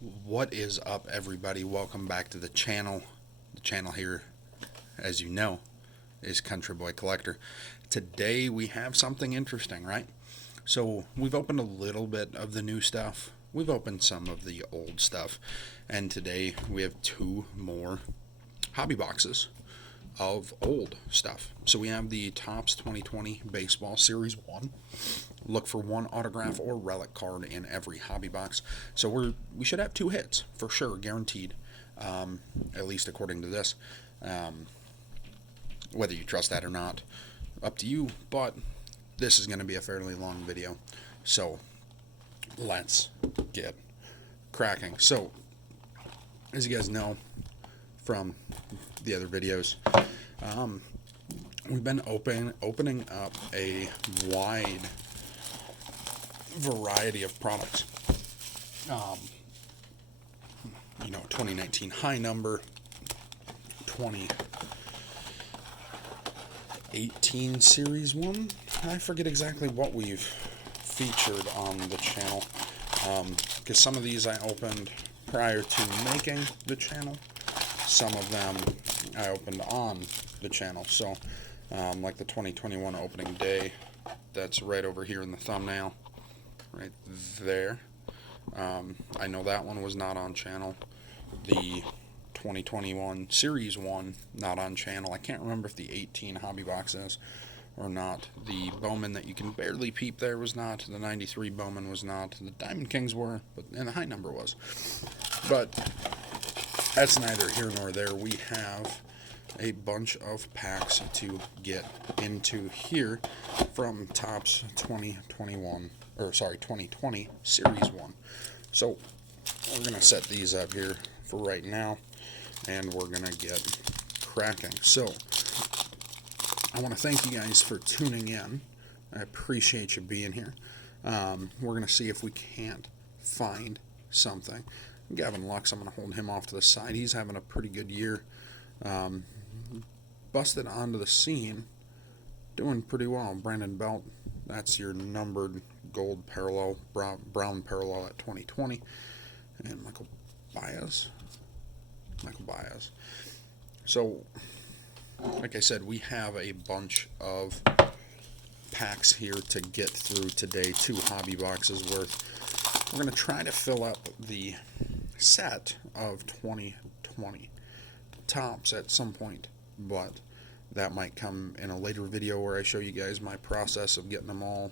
What is up, everybody? Welcome back to the channel. The channel here, as you know, is Country Boy Collector. Today we have something interesting, right? So we've opened a little bit of the new stuff. We've opened some of the old stuff. And today we have two more hobby boxes of old stuff. So we have the Topps 2020 Baseball Series 1. Look for one autograph or relic card in every hobby box. So we should have two hits for sure, guaranteed. At least according to this. Whether you trust that or not, up to you. But this is going to be a fairly long video, so let's get cracking. So, as you guys know from the other videos, we've been opening up a wide variety of products. 2019 high number, 2018 series 1. I forget exactly what we've featured on the channel, because some of these I opened prior to making the channel. Some of them I opened on the channel. So, like the 2021 opening day, that's right over here in the thumbnail, right there. I know that one was not on channel. The 2021 Series 1, not on channel. I can't remember if the 18 hobby box is or not. The Bowman that you can barely peep there was not. The 93 Bowman was not. The Diamond Kings were, and the high number was. But that's neither here nor there. We have a bunch of packs to get into here from Topps 2020 Series 1. So we're going to set these up here for right now, and we're going to get cracking. So I want to thank you guys for tuning in. I appreciate you being here. We're going to see if we can't find something. Gavin Lux, I'm going to hold him off to the side. He's having a pretty good year. Busted onto the scene, doing pretty well. Brandon Belt, that's your numbered gold parallel, brown parallel at 2020. And Michael Baez. So, like I said, we have a bunch of packs here to get through today. 2 hobby boxes worth. We're going to try to fill up the set of 2020 Topps at some point, but that might come in a later video where I show you guys my process of getting them all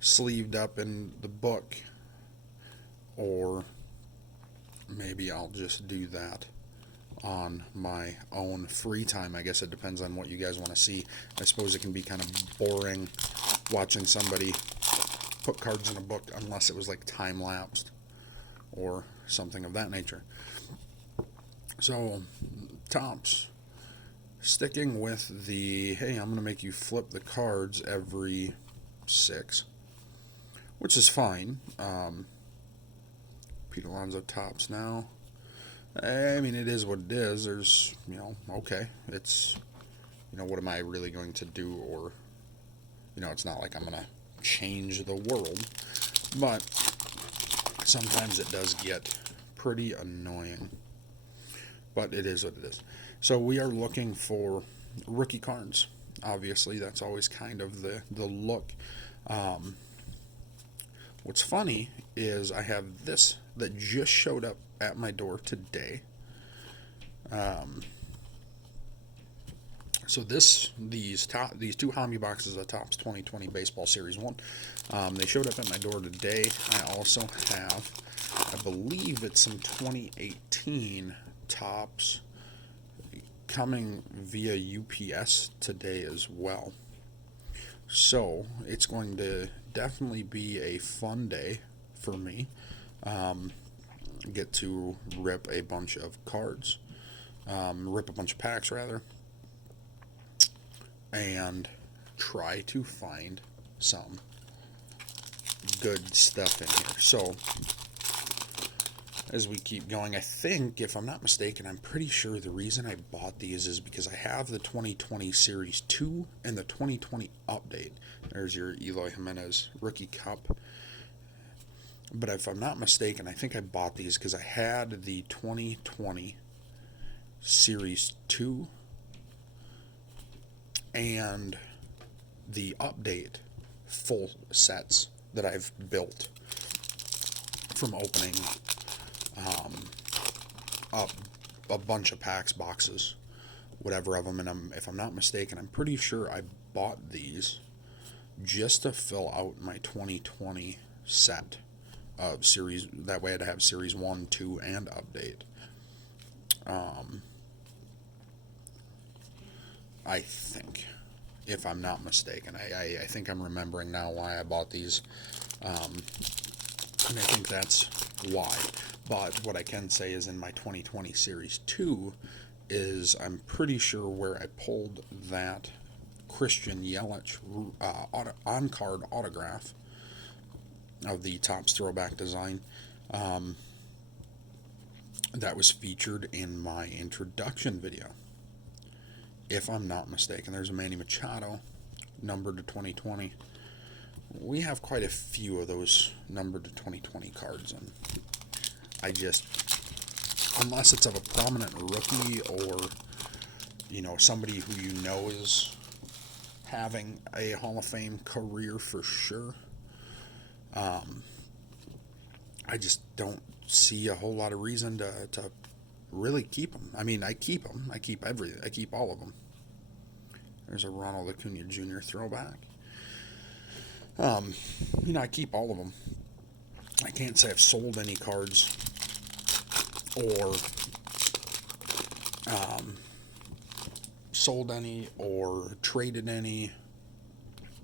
sleeved up in the book, or maybe I'll just do that on my own free time. I guess it depends on what you guys want to see. I suppose it can be kind of boring watching somebody put cards in a book unless it was like time-lapsed or something of that nature. So, Topps, sticking with the, hey, I'm going to make you flip the cards every 6, which is fine. Pete Alonso Topps now. I mean, it is what it is. There's, okay. It's, what am I really going to do? Or, it's not like I'm going to change the world. But sometimes it does get pretty annoying. But it is what it is. So we are looking for rookie cards. Obviously, that's always kind of the look. What's funny is I have this that just showed up at my door today. So these 2 hobby boxes of Topps 2020 Baseball Series 1, they showed up at my door today. I also have, I believe it's some 2018 Topps coming via UPS today as well. So it's going to definitely be a fun day for me. Get to rip a bunch of cards, rip a bunch of packs rather, and try to find some good stuff in here. So as we keep going, I think, if I'm not mistaken, I'm pretty sure the reason I bought these is because I have the 2020 Series 2 and the 2020 update. There's your Eloy Jimenez Rookie Cup. But if I'm not mistaken, I think I bought these because I had the 2020 Series 2 and the update full sets that I've built from opening up a bunch of packs, boxes, whatever of them. And if I'm not mistaken, I'm pretty sure I bought these just to fill out my 2020 set of series. That way I'd have series 1, 2, and update. I think, if I'm not mistaken, I think I'm remembering now why I bought these. And I think that's why. But what I can say is in my 2020 Series 2 is I'm pretty sure where I pulled that Christian Yelich on-card autograph of the Topps throwback design. That was featured in my introduction video. If I'm not mistaken, there's a Manny Machado numbered to 2020. We have quite a few of those numbered to 2020 cards, and I just, unless it's of a prominent rookie or, you know, somebody who you know is having a Hall of Fame career for sure, I just don't see a whole lot of reason to really keep them. I mean, I keep them. I keep everything. I keep all of them. There's a Ronald Acuna Jr. throwback. You know, I keep all of them. I can't say I've sold any cards or sold any or traded any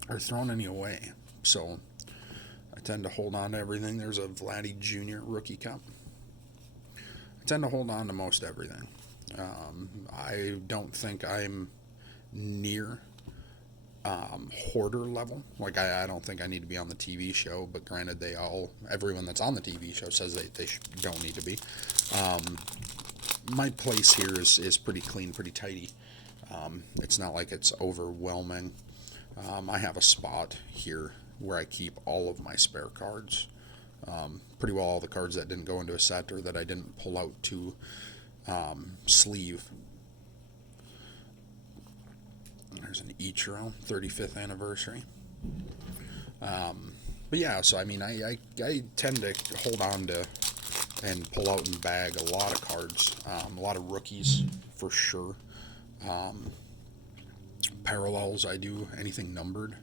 or thrown any away. So I tend to hold on to everything. There's a Vladdy Jr. rookie cup. I tend to hold on to most everything. I don't think I'm near hoarder level. Like, I don't think I need to be on the TV show, but granted, everyone that's on the TV show says they don't need to be. My place here is pretty clean, pretty tidy. It's not like it's overwhelming. I have a spot here where I keep all of my spare cards. Pretty well all the cards that didn't go into a set or that I didn't pull out to sleeve. There's an Ichiro 35th anniversary. But yeah, so I mean, I tend to hold on to and pull out and bag a lot of cards, a lot of rookies for sure. Parallels, I do anything numbered.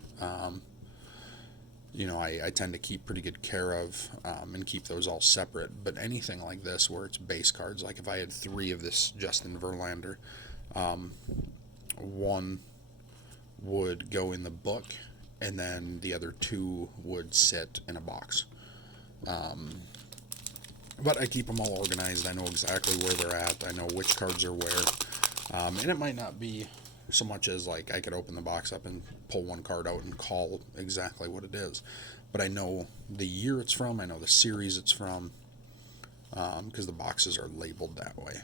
You know, I tend to keep pretty good care of and keep those all separate. But anything like this where it's base cards, like if I had 3 of this Justin Verlander, one would go in the book and then the other 2 would sit in a box. But I keep them all organized. I know exactly where they're at. I know which cards are where. And it might not be so much as like I could open the box up and pull one card out and call exactly what it is. But I know the year it's from. I know the series it's from. Because the boxes are labeled that way.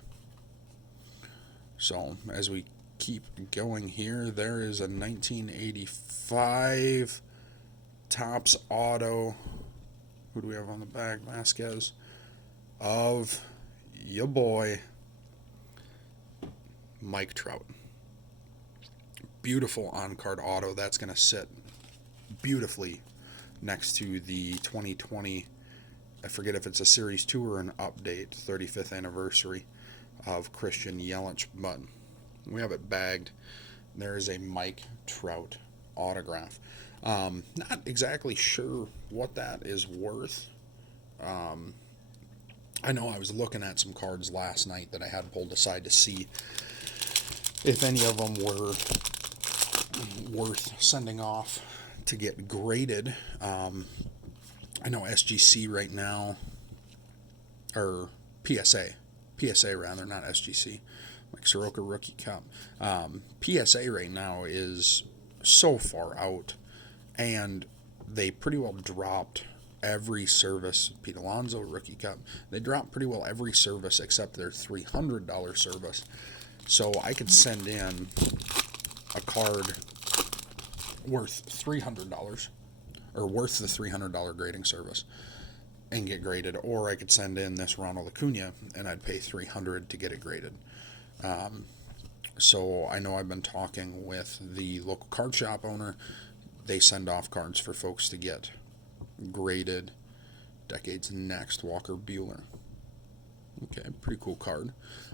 So as we keep going here, there is a 1985 Topps auto. Who do we have on the back? Vasquez. Of your boy Mike Trout. Beautiful on-card auto. That's going to sit beautifully next to the 2020, I forget if it's a Series 2 or an update, 35th anniversary of Christian Yelich, but we have it bagged. There is a Mike Trout autograph. Not exactly sure what that is worth. I know I was looking at some cards last night that I had pulled aside to see if any of them were worth sending off to get graded. I know SGC right now, or PSA rather, not SGC, like Soroka Rookie Cup. PSA right now is so far out, and they pretty well dropped every service. Pete Alonso Rookie Cup, they dropped pretty well every service except their $300 service. So I could send in a card worth $300, or worth the $300 grading service, and get graded, or I could send in this Ronald Acuna and I'd pay $300 to get it graded. So I know I've been talking with the local card shop owner. They send off cards for folks to get graded. Decades Next, Walker Buehler. Okay, pretty cool card.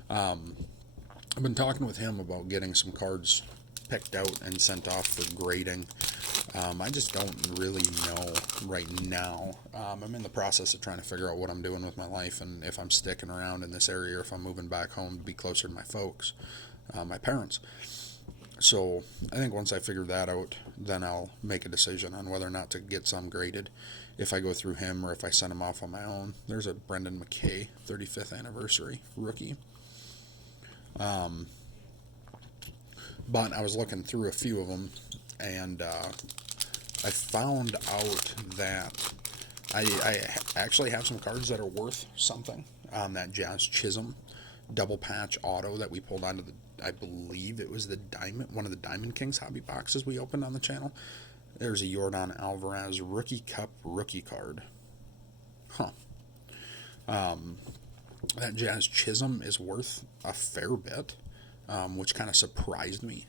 I've been talking with him about getting some cards picked out and sent off for grading. I just don't really know right now. I'm in the process of trying to figure out what I'm doing with my life and if I'm sticking around in this area or if I'm moving back home to be closer to my folks, my parents. So I think once I figure that out, then I'll make a decision on whether or not to get some graded. If I go through him or if I send him off on my own. There's a Brendan McKay 35th anniversary rookie. But I was looking through a few of them, and I found out that I actually have some cards that are worth something. That Jazz Chisholm double patch auto that we pulled onto the, I believe it was the Diamond, one of the Diamond Kings hobby boxes we opened on the channel. There's a Yordan Alvarez Rookie Cup rookie card. That Jazz Chisholm is worth a fair bit, which kind of surprised me,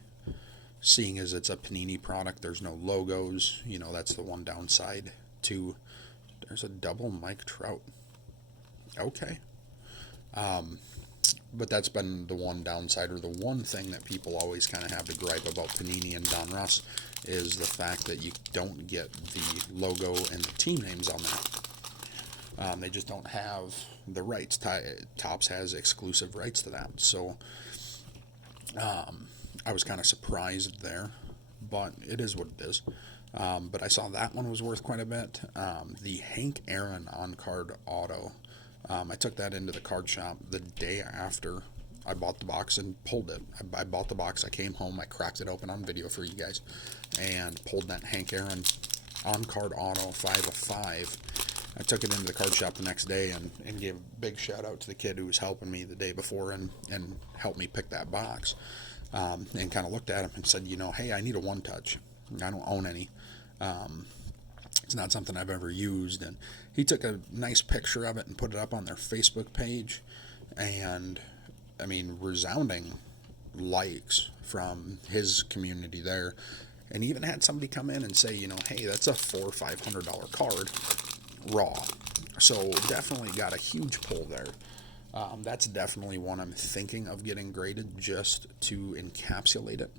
seeing as it's a Panini product. There's no logos, that's the one downside. Two, there's a double Mike Trout. Okay. But that's been the one downside, or the one thing that people always kind of have to gripe about Panini and Don Russ, is the fact that you don't get the logo and the team names on that. They just don't have the rights. Topps has exclusive rights to that. So I was kind of surprised there, but it is what it is. But I saw that one was worth quite a bit. The Hank Aaron on-card auto. I took that into the card shop the day after I bought the box and pulled it. I bought the box, I came home, I cracked it open on video for you guys, and pulled that Hank Aaron on-card auto 5 of 5. I took it into the card shop the next day and gave a big shout out to the kid who was helping me the day before and helped me pick that box. And kind of looked at him and said, hey, I need a one-touch. I don't own any. It's not something I've ever used. And he took a nice picture of it and put it up on their Facebook page. And, resounding likes from his community there. And even had somebody come in and say, hey, that's a $400 or $500 card raw. So definitely got a huge pull there. That's definitely one I'm thinking of getting graded just to encapsulate it.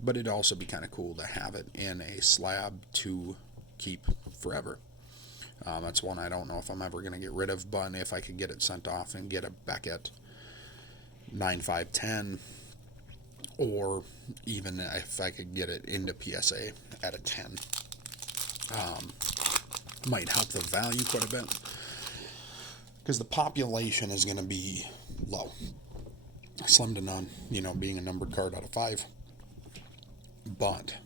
But it'd also be kind of cool to have it in a slab to keep forever. That's one I don't know if I'm ever going to get rid of, but if I could get it sent off and get it back at 9, 5, 10, or even if I could get it into PSA at a 10, might help the value quite a bit. Because the population is going to be low. Slim to none, being a numbered card out of 5. But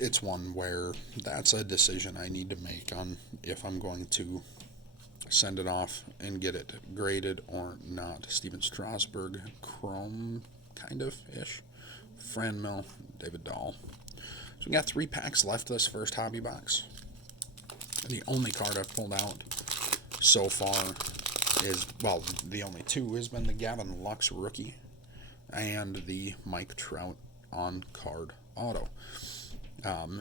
it's one where that's a decision I need to make on if I'm going to send it off and get it graded or not. Steven Strasburg, Chrome, kind of-ish. Fran Mill, David Dahl. So we got 3 packs left this first hobby box. The only card I've pulled out so far is, the only 2 has been the Gavin Lux rookie and the Mike Trout on-card auto.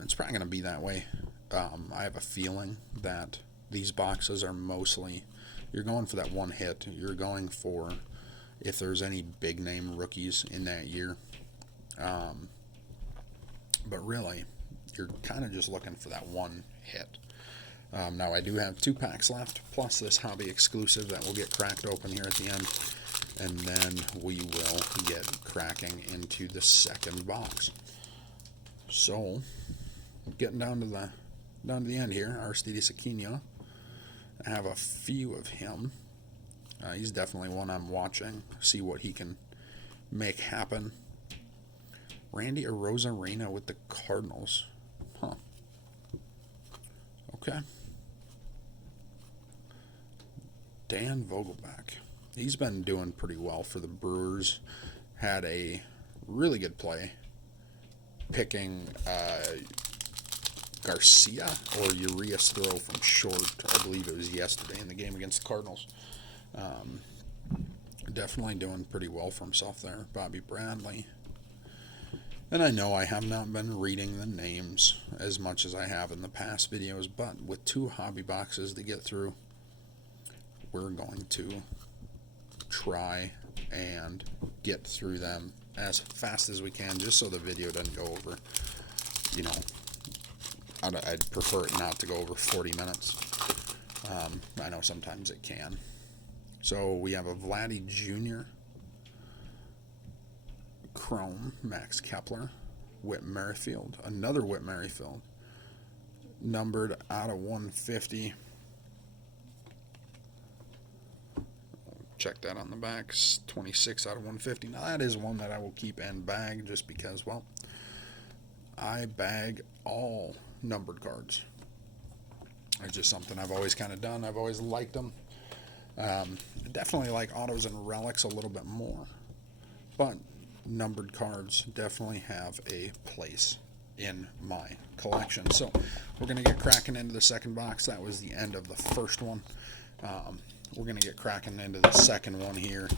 It's probably going to be that way. I have a feeling that these boxes are mostly, you're going for that one hit. You're going for if there's any big name rookies in that year. But really, you're kind of just looking for that one hit. Now I do have 2 packs left, plus this hobby exclusive that will get cracked open here at the end. And then we will get cracking into the second box. So, getting down to the end here, Aristides Aquino. I have a few of him. He's definitely one I'm watching, see what he can make happen. Randy Arozarena with the Cardinals. Okay. Dan Vogelbach. He's been doing pretty well for the Brewers. Had a really good play picking Garcia or Urias throw from short. I believe it was yesterday in the game against the Cardinals. Definitely doing pretty well for himself there. Bobby Bradley. And I know I have not been reading the names as much as I have in the past videos, but with 2 hobby boxes to get through, we're going to try and get through them as fast as we can, just so the video doesn't go over, I'd prefer it not to go over 40 minutes. I know sometimes it can. So we have a Vladdy Jr., Chrome, Max Kepler, Whit Merrifield, another Whit Merrifield, numbered out of 150. Check that on the back, 26 out of 150. Now that is one that I will keep and bag just because, well, I bag all numbered cards. It's just something I've always kind of done. I've always liked them. Definitely like autos and relics a little bit more, but numbered cards definitely have a place in my collection. So we're going to get cracking into the second box. That was the end of the first one. We're going to get cracking into the second one here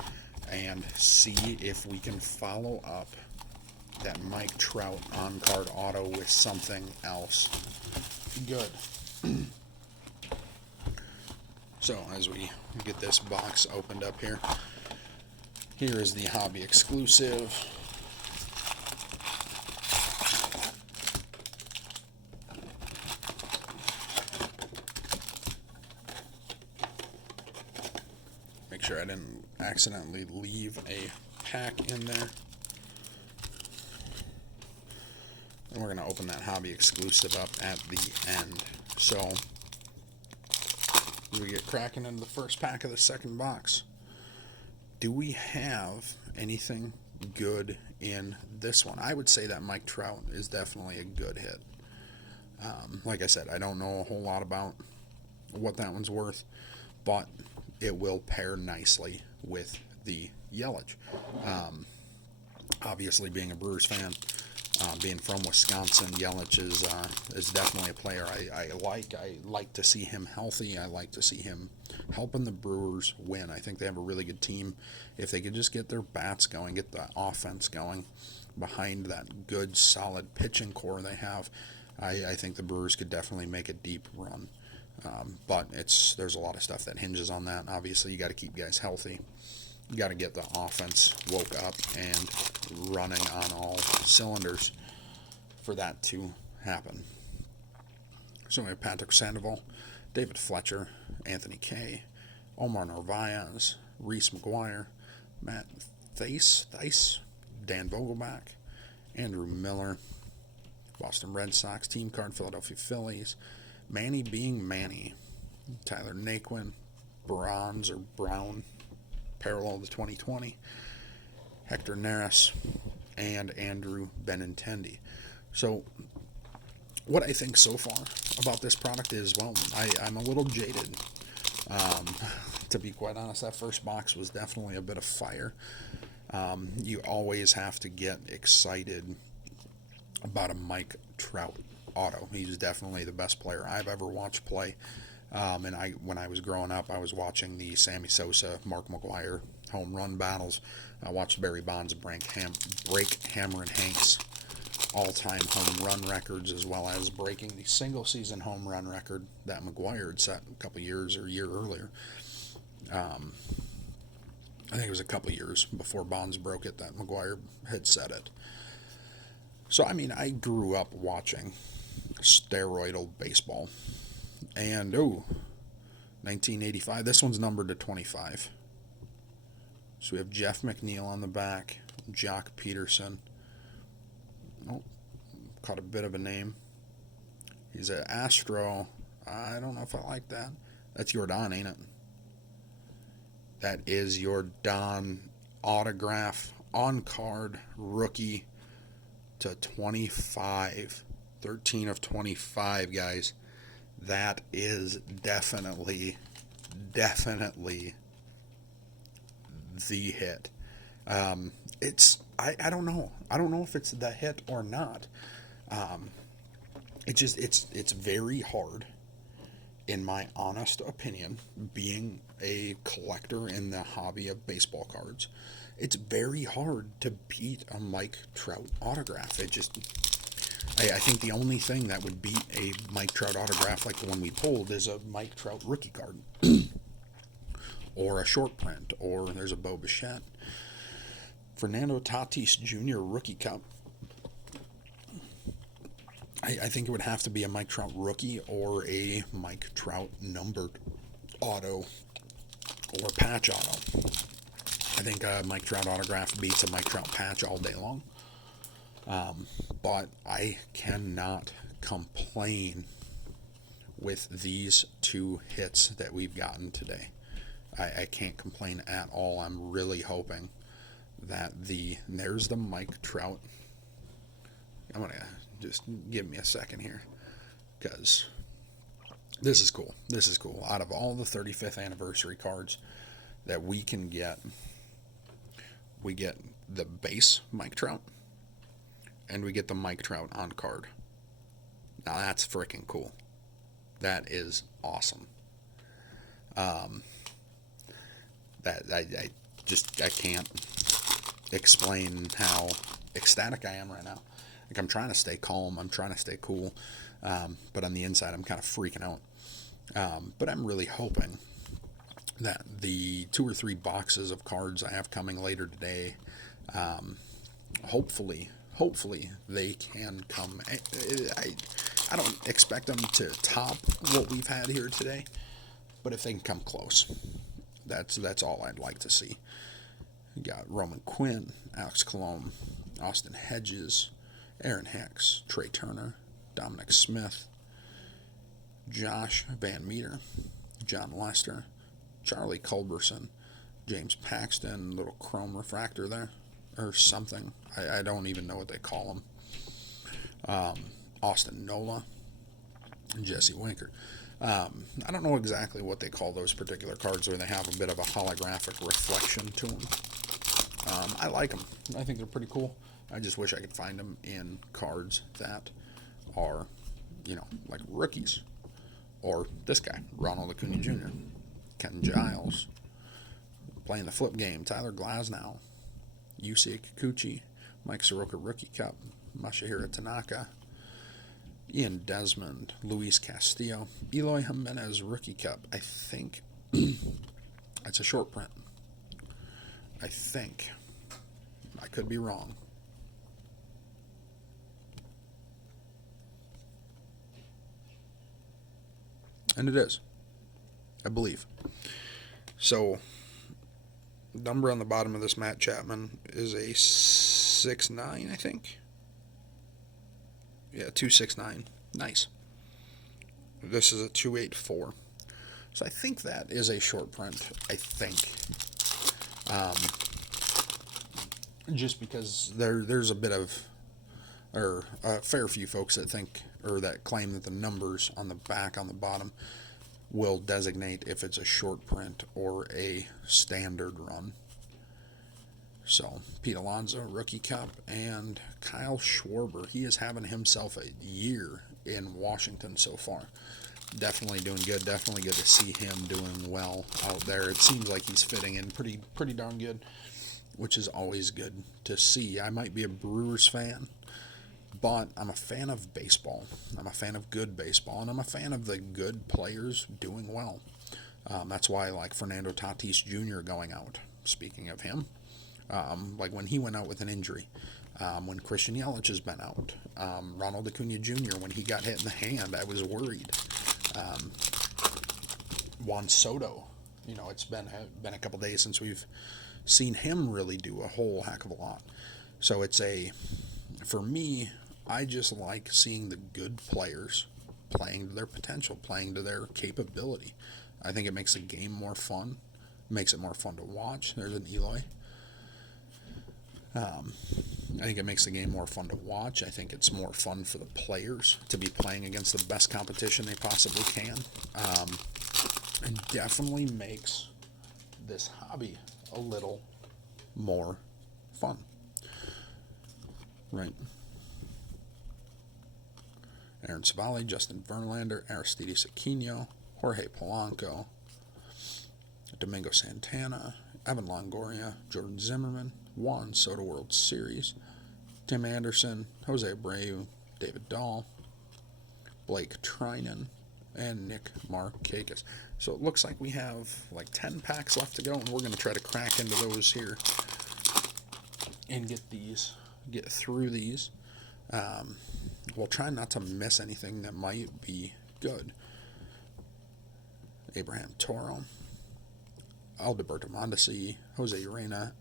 and see if we can follow up that Mike Trout on-card auto with something else good. So as we get this box opened up here, here is the hobby exclusive. Make sure I didn't accidentally leave a pack in there. And we're going to open that hobby exclusive up at the end. So we get cracking into the first pack of the second box. Do we have anything good in this one? I would say that Mike Trout is definitely a good hit. Like I said, I don't know a whole lot about what that one's worth, but it will pair nicely with the Yelich. Obviously, being a Brewers fan, being from Wisconsin, Yelich is definitely a player I like. I like to see him healthy. I like to see him helping the Brewers win. I think they have a really good team. If they could just get their bats going, get the offense going behind that good, solid pitching core they have, I think the Brewers could definitely make a deep run. But there's a lot of stuff that hinges on that. Obviously, you got to keep guys healthy. You got to get the offense woke up and running on all cylinders for that to happen. So we have Patrick Sandoval, David Fletcher, Anthony Kay, Omar Narvaez, Reese McGuire, Matt Thaiss, Dan Vogelbach, Andrew Miller, Boston Red Sox, team card, Philadelphia Phillies, Manny being Manny, Tyler Naquin, Bronze or Brown, parallel to 2020, Hector Neris, and Andrew Benintendi. So what I think so far about this product is, well, I'm a little jaded. To be quite honest, that first box was definitely a bit of fire. You always have to get excited about a Mike Trout auto. He's definitely the best player I've ever watched play. And when I was growing up, I was watching the Sammy Sosa, Mark McGwire home run battles. I watched Barry Bonds break Hammer and Hanks all-time home run records, as well as breaking the single-season home run record that McGwire had set a couple years or a year earlier. I think it was a couple years before Bonds broke it that McGwire had set it. So, I mean, I grew up watching steroidal baseball. And, 1985. This one's numbered to 25. So we have Jeff McNeil on the back, Jock Peterson. Oh, caught a bit of a name. He's an Astro. I don't know if I like that. That's Jordan, ain't it? That is your Don autograph on card rookie to 25. 13 of 25, guys. That is definitely the hit. I don't know. I don't know if it's the hit or not. it's very hard, in my honest opinion, being a collector in the hobby of baseball cards. It's very hard to beat a Mike Trout autograph. I think the only thing that would beat a Mike Trout autograph like the one we pulled is a Mike Trout rookie card, or a short print, or there's a Bo Bichette. Fernando Tatis Jr. rookie cup. I think it would have to be a Mike Trout rookie or a Mike Trout numbered auto or patch auto. I think a Mike Trout autograph beats a Mike Trout patch all day long. But I cannot complain with these two hits that we've gotten today. I can't complain at all. I'm really hoping that there's the Mike Trout. I'm going to just give me a second here, because this is cool. This is cool. Out of all the 35th anniversary cards that we can get, we get the base Mike Trout, and we get the Mike Trout on card. Now that's freaking cool. That is awesome. That I can't explain how ecstatic I am right now. Like, I'm trying to stay calm. I'm trying to stay cool. But on the inside, I'm kind of freaking out. But I'm really hoping that the 2 or 3 boxes of cards I have coming later today, hopefully they can come. I don't expect them to top what we've had here today, but if they can come close, that's all I'd like to see. We got Roman Quinn, Alex Colomé, Austin Hedges, Aaron Hicks, Trey Turner, Dominic Smith, Josh Van Meter, John Lester, Charlie Culberson, James Paxton, little chrome refractor there, or something. I don't even know what they call him. Austin Nola, and Jesse Winker. I don't know exactly what they call those particular cards where they have a bit of a holographic reflection to them. I like them. I think they're pretty cool. I just wish I could find them in cards that are, like rookies. Or this guy, Ronald Acuna Jr., Ken Giles, playing the flip game, Tyler Glasnow, Yusei Kikuchi, Mike Soroka Rookie Cup, Masahiro Tanaka, Ian Desmond, Luis Castillo, Eloy Jimenez Rookie Cup. I think it's a short print. I think. I could be wrong. And it is, I believe. So, number on the bottom of this Matt Chapman is a 6'9", I think. Yeah, 269. Nice. This is a 284. So I think that is a short print. I think. Just because there's a bit of, or a fair few folks that think, or that claim that the numbers on the back, on the bottom, will designate if it's a short print or a standard run. So, Pete Alonso, Rookie Cup, and Kyle Schwarber. He is having himself a year in Washington so far. Definitely doing good. Definitely good to see him doing well out there. It seems like he's fitting in pretty darn good, which is always good to see. I might be a Brewers fan, but I'm a fan of baseball. I'm a fan of good baseball, and I'm a fan of the good players doing well. That's why I like Fernando Tatis Jr. going out. Speaking of him, like when he went out with an injury, when Christian Yelich has been out, Ronald Acuna Jr., when he got hit in the hand, I was worried. Juan Soto, it's been a couple days since we've seen him really do a whole heck of a lot. So for me, I just like seeing the good players playing to their potential, playing to their capability. I think it makes the game more fun, makes it more fun to watch. There's an Eloy. I think it makes the game more fun to watch. I think it's more fun for the players to be playing against the best competition they possibly can. It definitely makes this hobby a little more fun. Right. Aaron Savali, Justin Verlander, Aristides Aquino, Jorge Polanco, Domingo Santana, Evan Longoria, Jordan Zimmerman, Juan Soto World Series, Tim Anderson, Jose Abreu, David Dahl, Blake Trinan, and Nick Markakis. So it looks like we have like 10 packs left to go, and we're going to try to crack into those here and get through these. We'll try not to miss anything that might be good. Abraham Toro, Alberto Mondesi, Jose Urena,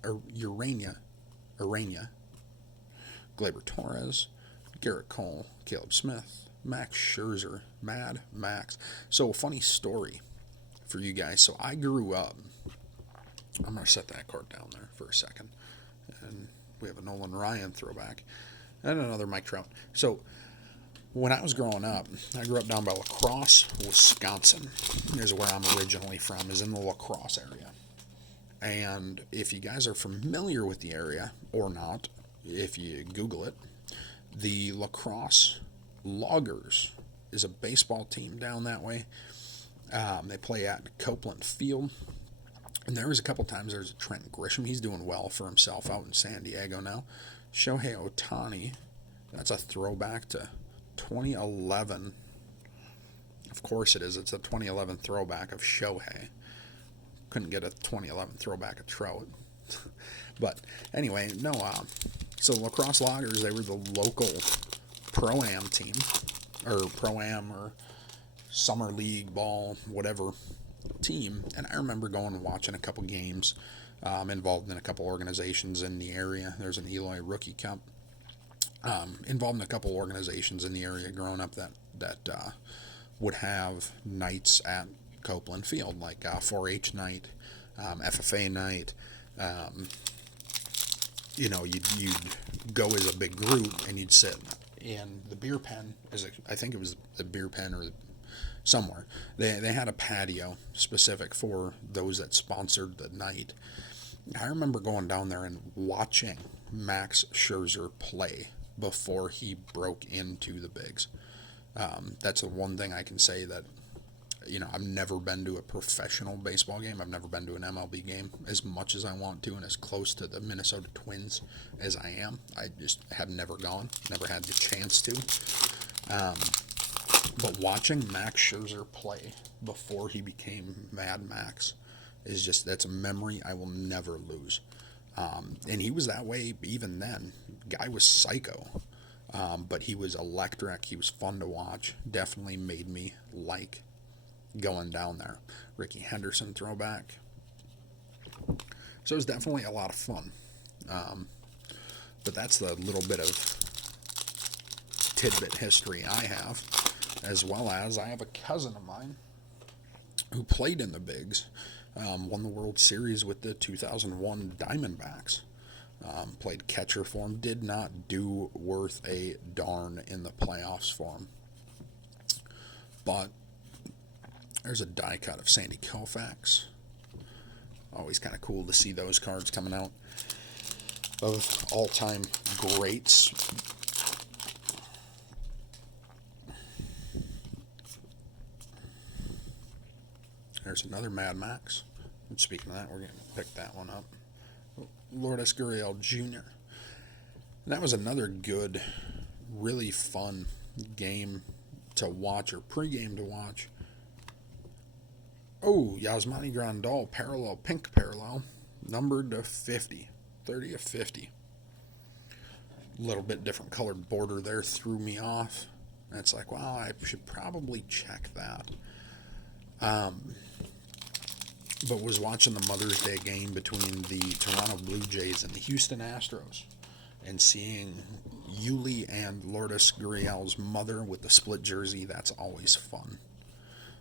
Gleyber Torres, Garrett Cole, Caleb Smith, Max Scherzer, Mad Max. So, a funny story for you guys. So, I grew up. I'm going to set that card down there for a second. And we have a Nolan Ryan throwback. And another Mike Trout. So, when I was growing up, I grew up down by La Crosse, Wisconsin. Is where I'm originally from, is in the La Crosse area. And if you guys are familiar with the area, or not, if you Google it, the La Crosse Loggers is a baseball team down that way. They play at Copeland Field. And there was a couple times there's a Trent Grisham. He's doing well for himself out in San Diego now. Shohei Ohtani, that's a throwback to 2011. Of course it is. It's a 2011 throwback of Shohei. Couldn't get a 2011 throwback of Trout. But anyway, no. So La Crosse Loggers, they were the local Pro-Am team, or Pro-Am, or Summer League ball, whatever team. And I remember going and watching a couple games, involved in a couple organizations in the area. There's an Eloy Rookie Cup. Involved in a couple organizations in the area growing up that would have nights at Copeland Field, like 4-H night, FFA night. You'd go as a big group and you'd sit in the beer pen. I think it was the beer pen or somewhere. They had a patio specific for those that sponsored the night. I remember going down there and watching Max Scherzer play before he broke into the bigs. That's the one thing I can say that, I've never been to a professional baseball game. I've never been to an MLB game as much as I want to and as close to the Minnesota Twins as I am. I just have never gone, never had the chance to. But watching Max Scherzer play before he became Mad Max that's a memory I will never lose. And he was that way even then. Guy was psycho. But he was electric. He was fun to watch. Definitely made me like going down there. Ricky Henderson throwback. So it was definitely a lot of fun. But that's the little bit of tidbit history I have. As well as I have a cousin of mine who played in the bigs. Won the World Series with the 2001 Diamondbacks. Played catcher for him. Did not do worth a darn in the playoffs for him. But there's a die cut of Sandy Koufax. Always kind of cool to see those cards coming out of all-time greats. There's another Mad Max. And speaking of that, we're going to pick that one up. Lourdes Gurriel Jr. And that was another good, really fun game to watch, or pregame to watch. Oh, Yasmani Grandal, pink parallel, numbered to 50, 30 of 50. A little bit different colored border there threw me off. And it's like, wow, I should probably check that. But was watching the Mother's Day game between the Toronto Blue Jays and the Houston Astros, and seeing Yuli and Lourdes Gurriel's mother with the split jersey. That's always fun.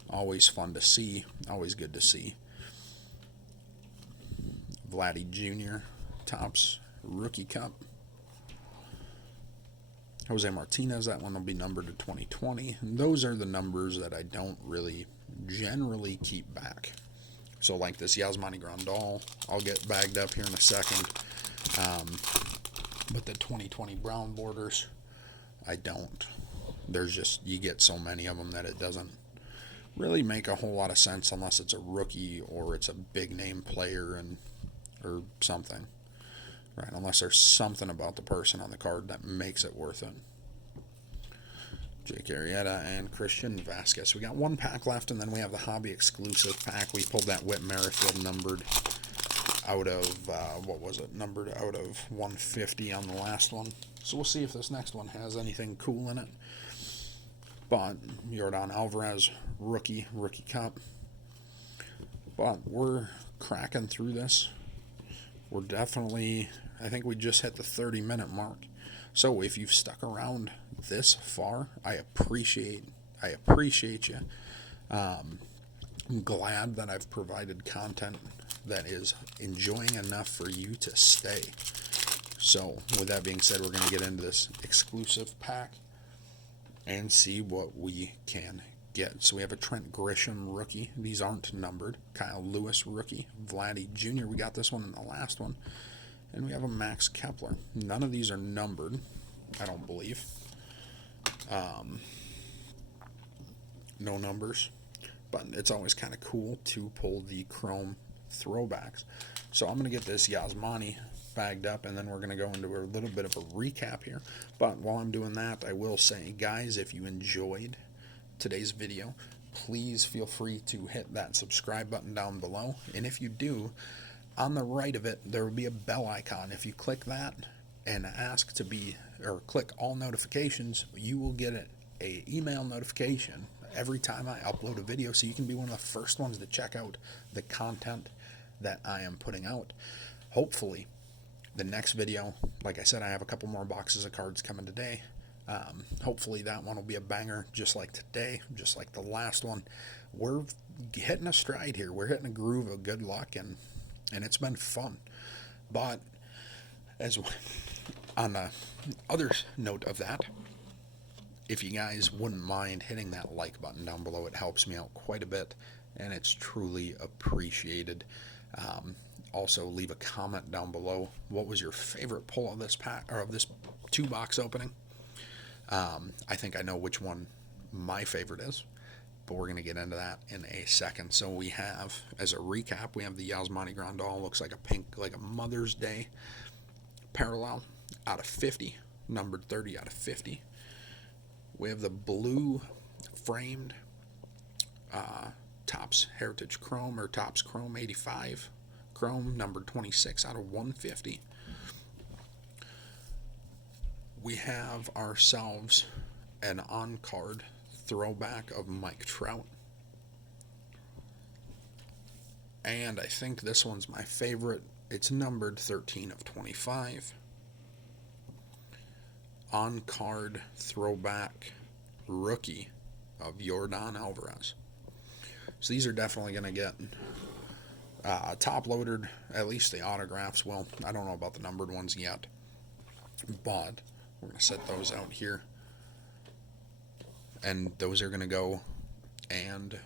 Always fun to see. Always good to see. Vladdy Jr. Topps Rookie Cup. Jose Martinez, that one will be numbered to 2020. And those are the numbers that I don't really generally keep back. So like this Yasmani Grandal, I'll get bagged up here in a second. But the 2020 brown borders, I don't. there's just, you get so many of them that it doesn't really make a whole lot of sense unless it's a rookie or it's a big name player and or something, right? Unless there's something about the person on the card that makes it worth it. Jake Arrieta and Christian Vasquez. We got one pack left, and then we have the hobby exclusive pack. We pulled that Whit Merrifield numbered out of, what was it? Numbered out of 150 on the last one. So we'll see if this next one has anything cool in it. But Yordan Alvarez, rookie cup. But we're cracking through this. We're definitely, I think we just hit the 30-minute mark. So if you've stuck around this far, I appreciate you. I'm glad that I've provided content that is enjoying enough for you to stay. So with that being said, we're going to get into this exclusive pack and see what we can get. So we have a Trent Grisham rookie. These aren't numbered. Kyle Lewis rookie. Vladdy Jr. We got this one in the last one. And we have a Max Kepler. None of these are numbered, I don't believe. No numbers. But it's always kind of cool to pull the chrome throwbacks. So I'm going to get this Yasmani bagged up, and then we're going to go into a little bit of a recap here. But while I'm doing that, I will say, guys, if you enjoyed today's video, please feel free to hit that subscribe button down below. And if you do, on the right of it, there will be a bell icon. If you click that and ask to be, or click all notifications, you will get an email notification every time I upload a video, so you can be one of the first ones to check out the content that I am putting out. Hopefully, the next video, like I said, I have a couple more boxes of cards coming today. Hopefully that one will be a banger, just like today, just like the last one. We're hitting a stride here. We're hitting a groove of good luck, and it's been fun. But as on the other note of that, if you guys wouldn't mind hitting that like button down below, it helps me out quite a bit, and it's truly appreciated. Also, leave a comment down below. What was your favorite pull of this pack, or of this 2-box opening? I think I know which one my favorite is, but we're going to get into that in a second. So we have, as a recap, we have the Yasmani Grandal. Looks like a pink, like a Mother's Day parallel out of 50, numbered 30 out of 50. We have the blue framed Topps Heritage Chrome, or Topps Chrome 85 Chrome, numbered 26 out of 150. We have ourselves an on-card throwback of Mike Trout. And I think this one's my favorite. It's numbered 13 of 25. On-card throwback rookie of Yordan Alvarez. So these are definitely going to get top-loaded, at least the autographs. Well, I don't know about the numbered ones yet, but we're going to set those out here. And those are going to go, and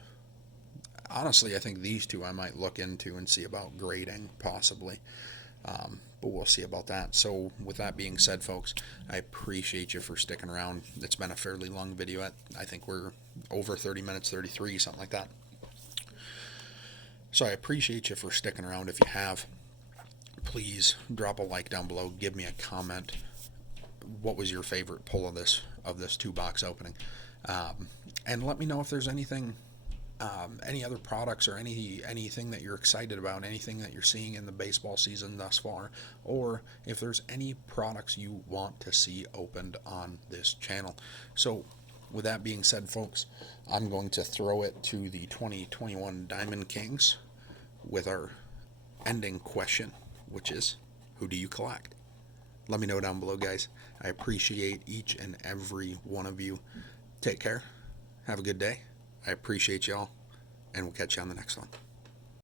honestly, I think these two I might look into and see about grading, possibly. But we'll see about that. So with that being said, folks, I appreciate you for sticking around. It's been a fairly long video. I think we're over 30 minutes, 33, something like that. So I appreciate you for sticking around. If you have, please drop a like down below. Give me a comment. What was your favorite pull of this 2-box opening? And let me know if there's anything, any other products, or anything that you're excited about, anything that you're seeing in the baseball season thus far, or if there's any products you want to see opened on this channel. So with that being said, folks, I'm going to throw it to the 2021 Diamond Kings with our ending question, which is, who do you collect? Let me know down below, guys. I appreciate each and every one of you. Take care. Have a good day. I appreciate y'all, and we'll catch you on the next one.